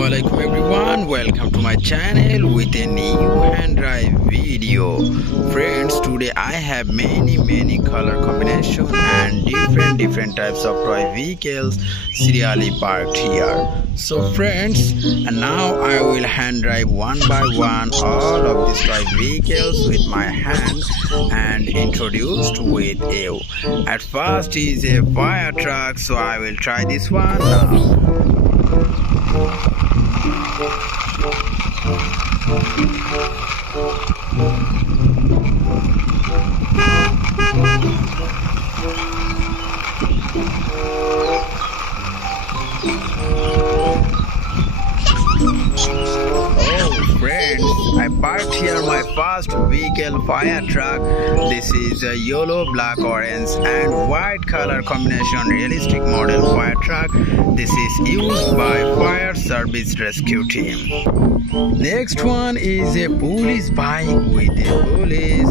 Assalamualaikum everyone, welcome to my channel with a new hand drive video. Friends, today I have many color combination and different types of toy vehicles serially parked here. So friends, and now I will hand drive one by one all of these toy vehicles with my hand and introduced with you. At first is a fire truck, so I will try this one now. Oh friends, I parked here my first vehicle, fire truck. This is a yellow, black, orange and white color combination realistic model fire truck. This is used by fire service rescue team. Next one is a police bike with a police.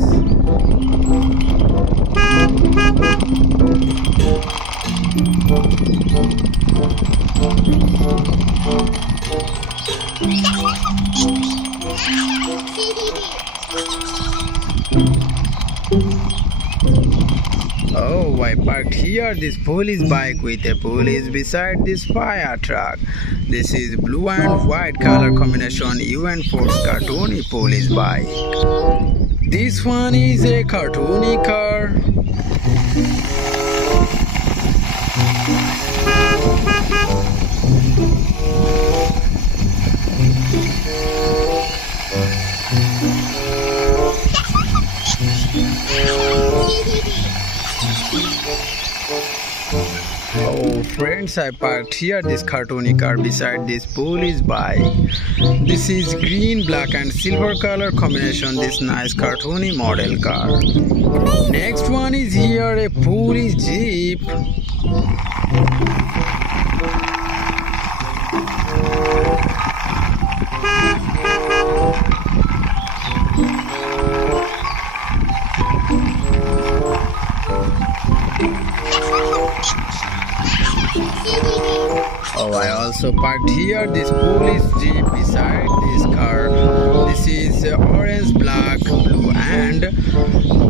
Oh, I parked here this police bike with a police beside this fire truck. This is blue and white color combination UN Force cartoony police bike. This one is a cartoony car. Oh friends, I parked here this cartoony car beside this police bike. This is green, black and silver color combination, this nice cartoony model car. Next one is here a police jeep. Oh, I also parked here this police jeep beside this car. This is orange, black, blue and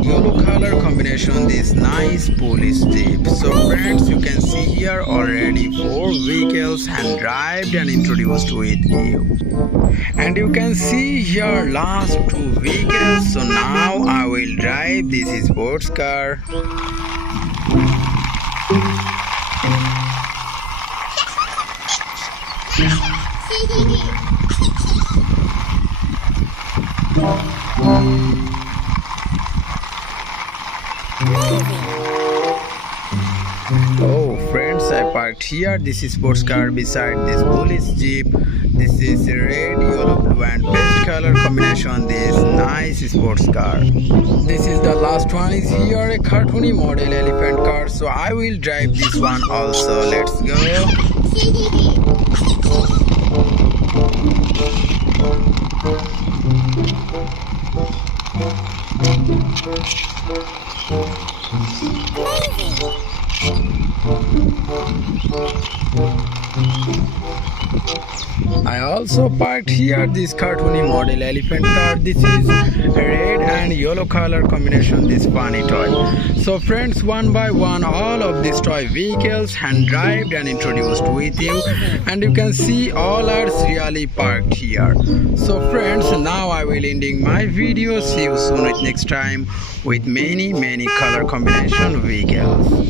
yellow color combination, this nice police jeep. So friends, you can see here already 4 vehicles hand driven and introduced with you. And you can see here last 2 vehicles. So now I will drive this sports car. Oh friends, I parked here this sports car beside this police jeep. This is red, yellow, blue and paste color combination, this nice sports car. This is the last one is here a cartoony model elephant car, so I will drive this one also. Let's go. I also parked here this cartoony model elephant car. This is red and yellow color combination, this funny toy. So friends, one by one all of these toy vehicles hand driven and introduced with you, and you can see all are serially parked here. So friends, now I will ending my video. See you soon with next time with many color combination vehicles.